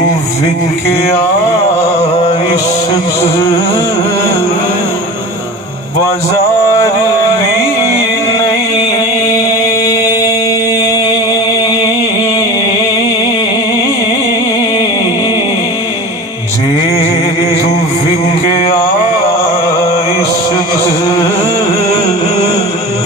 तू विकिया इश्क बाजार भी नहीं, जे तू विकिया इश्क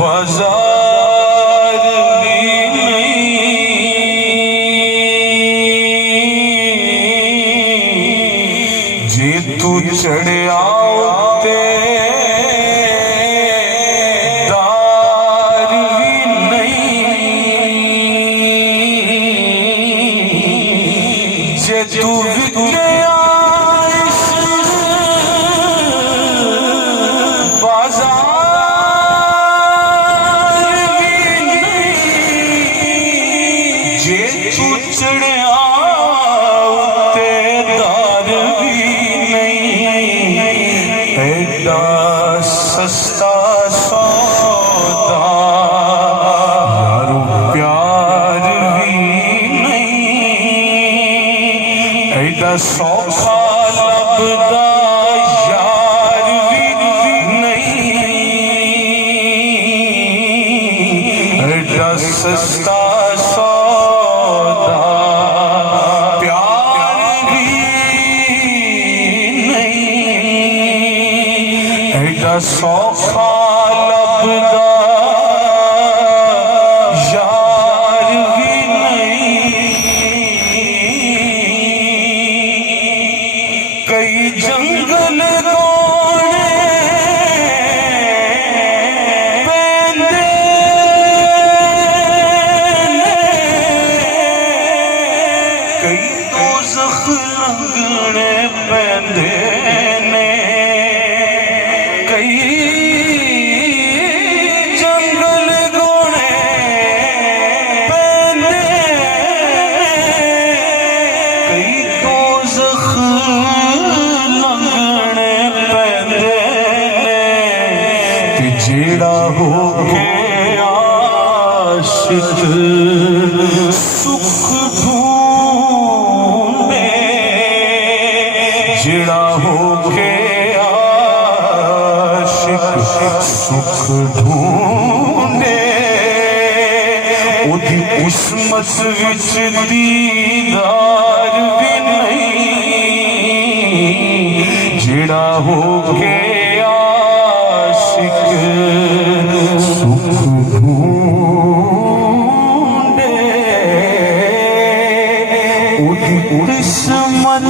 बाजार भी नहीं, जे तू चढ़िया तू विकिया बाजार भी नहीं, जे तू चढ़िया तेदार भी नहीं, ऐडा सस्ता सौदा यारो प्यार भी ऐडा सौखा लभदा यार भी नहीं, ऐडा सस्ता सौदा प्यार भी नहीं, ऐडा सौखा लभदा कई जंगल गोने पैंदे कई दोज़ख लंघने पैंदे ने, कई जंगल गोने पैंदे कई दोज़ख जेड़ा हो के आशिक सुख ढूंढे, जेड़ा हो के आशिक सुख ढूंढे, उदी उस्मत विच दीदार भी नहीं, जेड़ा हो के सुख ढूंढे, उदी किस्मत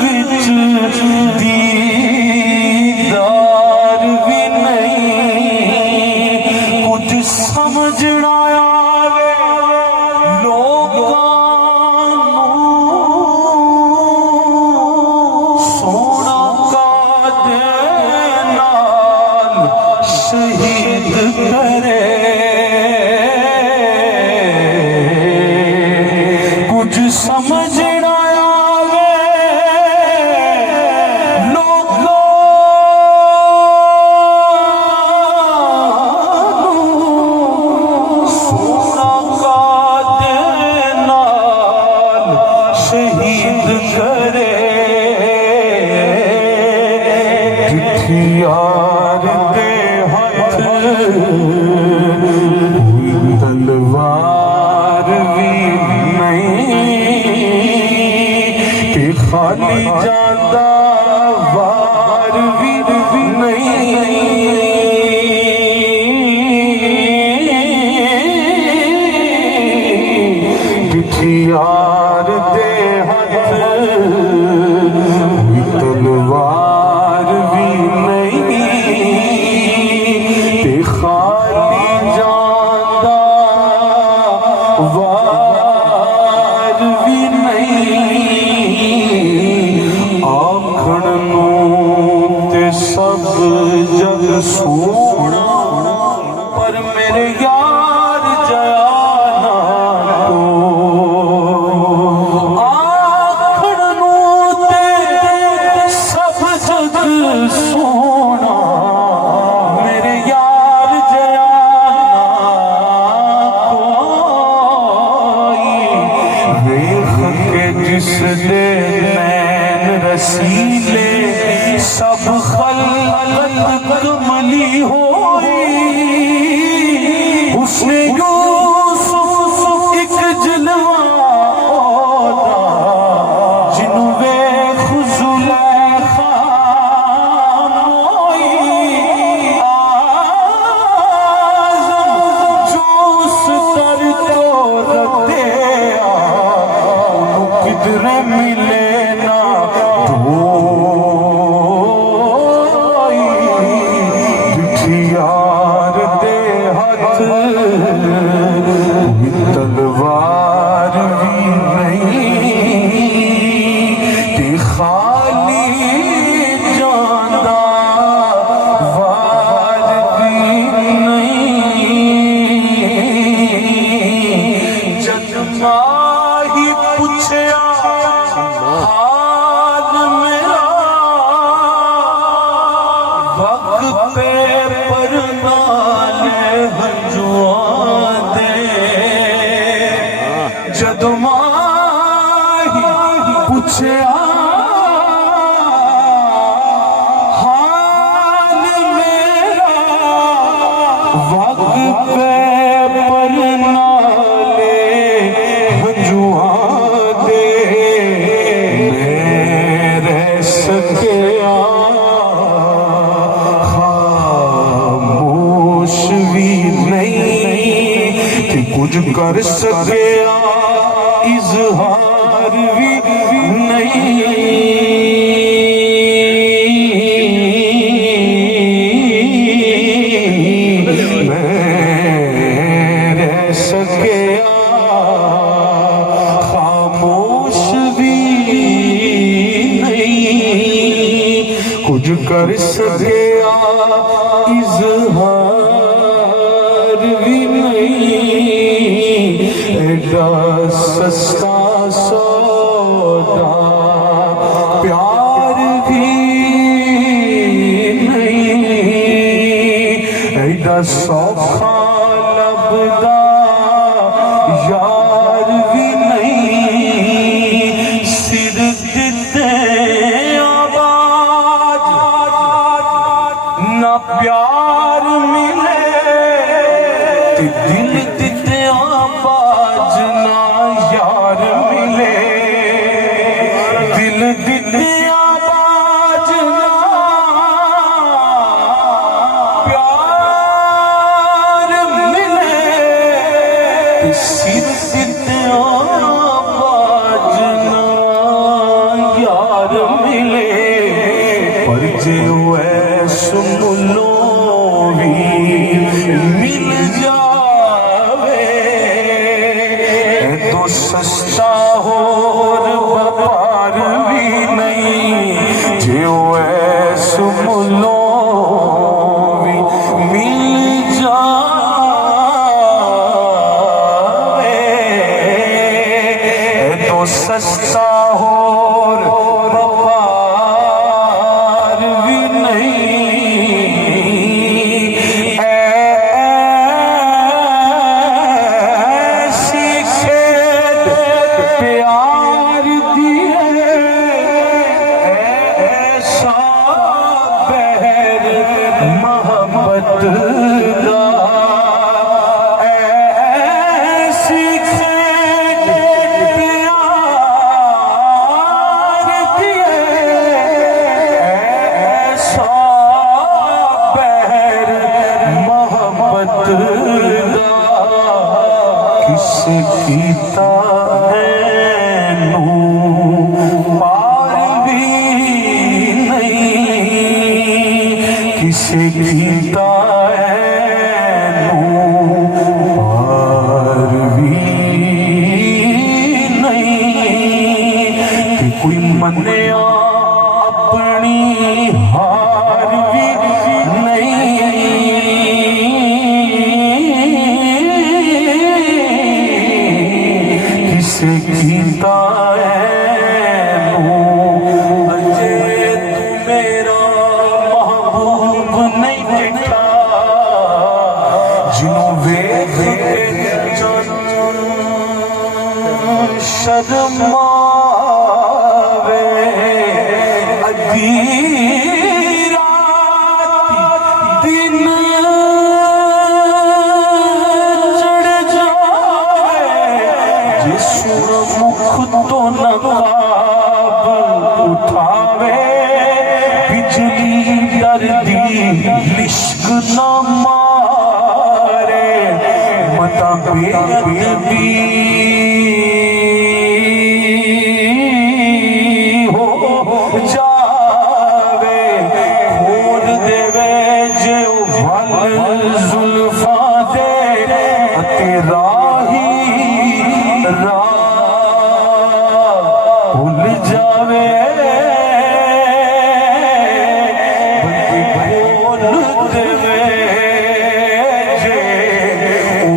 विच दीदार भी नहीं, कुछ समझना आवे लोगां नूं सोना शहीद करे, कुछ समझना आवे लोगों सोना का देना शहीद करे, यार तलवार भी नहीं, ते खाली जादा वार भी नहीं, यार दे हथ तलवार भी नहीं, ते खाली जादा वार भी नहीं, आखण नूं ते सब जग सोना, पर मेरे यार जयाना तो आखण नूं ते सब जग सोना, मेरे यार जयाना कोई वेख के किस दे नैन रसीले सब खल्क़त कमली होई उसने यूसुफ एक जलवा ओदा जिन्हों वे खुजुलैखा मोई आज़म जोस तर तो रते किधरे मिले ना ढोई बिठियार दे हाथ तलवार भी नहीं ते खाली जांदा वार भी नहीं जद माही पूछया हाल मेरा वक्त पे परनाले हंजुआ दे जद माही पूछया हाल मेरा वक्त पे परनाले हंजुआ दे मेरे सकिया खामोश भी नहीं कि कुछ कर सकिया इजहार भी नहीं मेरे सकिया खामोश भी नहीं कुछ कर सकिया इजहार भी नहीं एडा सस्ता सौदा प्यार भी नहीं एडा सौखा लभदा यार भी नहीं सिर दिते आवाज ना प्यार मिले ते दिल दिते आवाज ना यार मिले दिल दिते आवाज ना प्यार मिले ते सिर दिते आवाज ना यार मिले पर जे सुनो भी मिल जावे तो सस्ता हो व्यापार भी नहीं जो सुनो भी मिल जावे तो सस्ता हो किसे कीता है नू पार भी नहीं किसे कीता है नू पार भी नहीं कि कोई मन्या अपनी हार भी कीता अजे तू मेरा महबूब नहीं देखा जिन्हों वेख शर्मा तो नकाब उठावे बिजली डरदी लिश्क न मारे मता बेअदबी हो जावे खोल देवे जे वल जुल्फा दे तेरा ही भूल जावे बोल देवे जे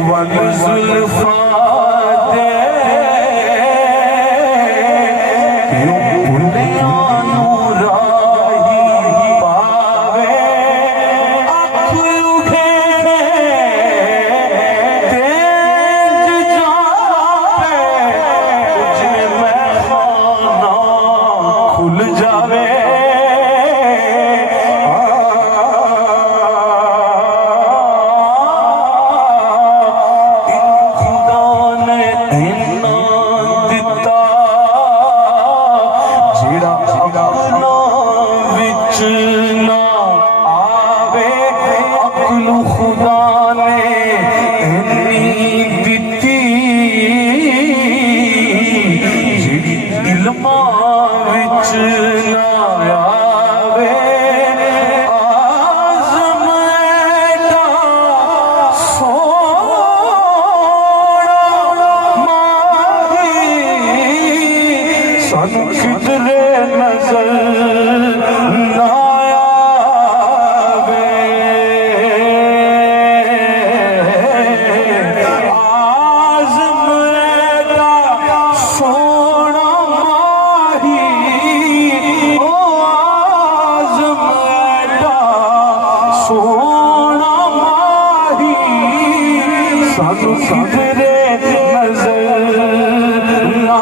वल जुल्फा दे भुलिया राही पावे अख उघेरे तेज जावे तुझे मैं खाना खुल जावे खुदा ने इन्ना दिता जेड़ा अपना विच ना आवे अकल खुदा ने इन्नी दिती जेड़ी इल्मा विच ना आवे आज़म एड़ा सोहना माही सानू किधरे नजर ना आवे आज़म एड़ा सोहना माही ओ आज़म एड़ा सोहना माही सानू किधरे नजर ना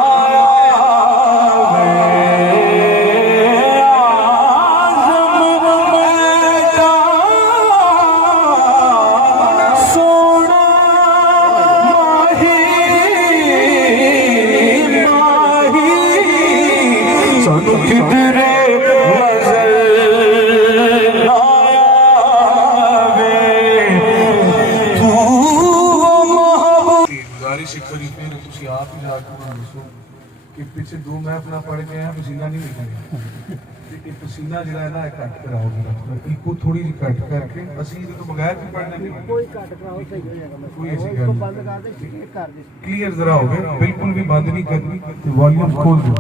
आवे आज़म एड़ा सोहना माही सानू किधरे नजर ना आवे तू गुजारिश एक करी फिर तुसी आप ही जाके उन्हें दसो कि पिछले 2 महफिल पढ़ के आए पसीना नहीं निकलेगा ये पसीना जो है ना कट कराओ जरा इको थोड़ी जी कट करके असली तो बगैर भी पढ़ने नहीं कोई कट कराओ सही हो जाएगा मैं कोई ऐसी गल उसको बंद कर दे ठीक कर दे क्लियर जरा हो गए बिल्कुल भी बंद नहीं करनी वॉल्यूम खोल दो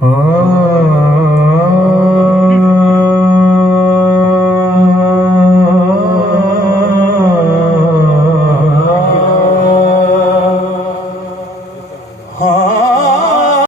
हाँ